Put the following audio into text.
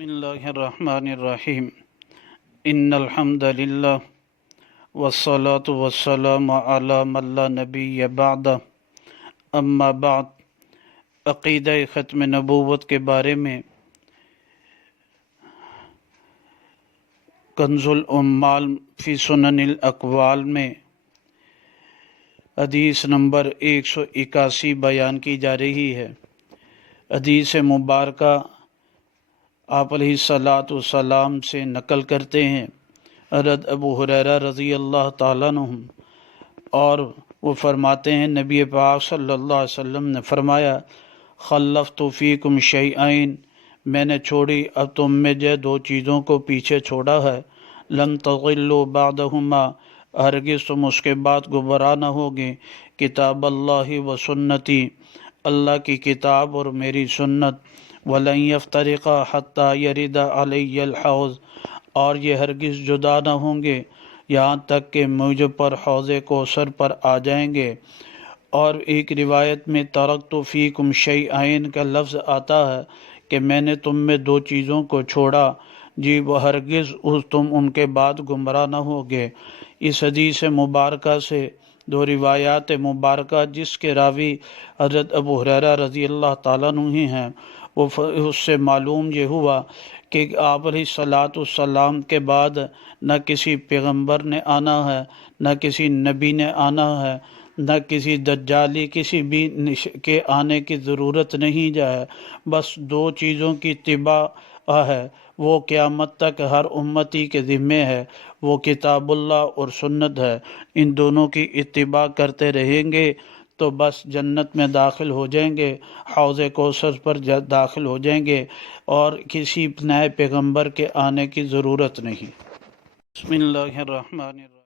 بسم اللہ الرحمن الرحیم ان الحمد للہ والصلاة والسلام علی من لا نبی بعد اما بعد عقیدہ ختم نبوت کے بارے میں کنز العمال فی سنن الاقوال میں حدیث نمبر 181 بیان کی جا رہی ہے۔ حدیث مبارکہ آپ علیہ الصلاۃ والسلام سے نقل کرتے ہیں حضرت ابو ہریرہ رضی اللہ تعالیٰ عنہ، اور وہ فرماتے ہیں نبی پاک صلی اللہ علیہ وسلم نے فرمایا خلفت فیکم شیئین، میں نے چھوڑی اب تم میں جو دو چیزوں کو پیچھے چھوڑا ہے، لن تضلوا بعدہما، ہرگز تم اس کے بعد گمراہ نہ ہوگے، کتاب اللہ و سنتی، اللہ کی کتاب اور میری سنت، وَلَن يَفْتَرِقَا حَتَّى يَرِدَ عَلَيَّ الْحَوْض، اور یہ ہرگز جدا نہ ہوں گے یہاں تک کہ مجھ پر حوض کوثر پر آ جائیں گے۔ اور ایک روایت میں ترکت فیکم شیئین کا لفظ آتا ہے کہ میں نے تم میں دو چیزوں کو چھوڑا، جی وہ ہرگز تم ان کے بعد گمراہ نہ ہوگے۔ اس حدیث مبارکہ سے دو روایات مبارکہ جس کے راوی حضرت ابو ہریرہ رضی اللہ تعالیٰ عنہ ہی ہیں، وہ اس سے معلوم یہ ہوا کہ آپ علیہ الصلاۃ والسلام کے بعد نہ کسی پیغمبر نے آنا ہے، نہ کسی نبی نے آنا ہے، نہ کسی دجالی کسی بھی کے آنے کی ضرورت نہیں جائے، بس دو چیزوں کی اتباع ہے، وہ قیامت تک ہر امتی کے ذمے ہے، وہ کتاب اللہ اور سنت ہے۔ ان دونوں کی اتباع کرتے رہیں گے تو بس جنت میں داخل ہو جائیں گے، حوض کوثر پر داخل ہو جائیں گے، اور کسی نئے پیغمبر کے آنے کی ضرورت نہیں۔ بسم اللہ الرحمن الرحیم۔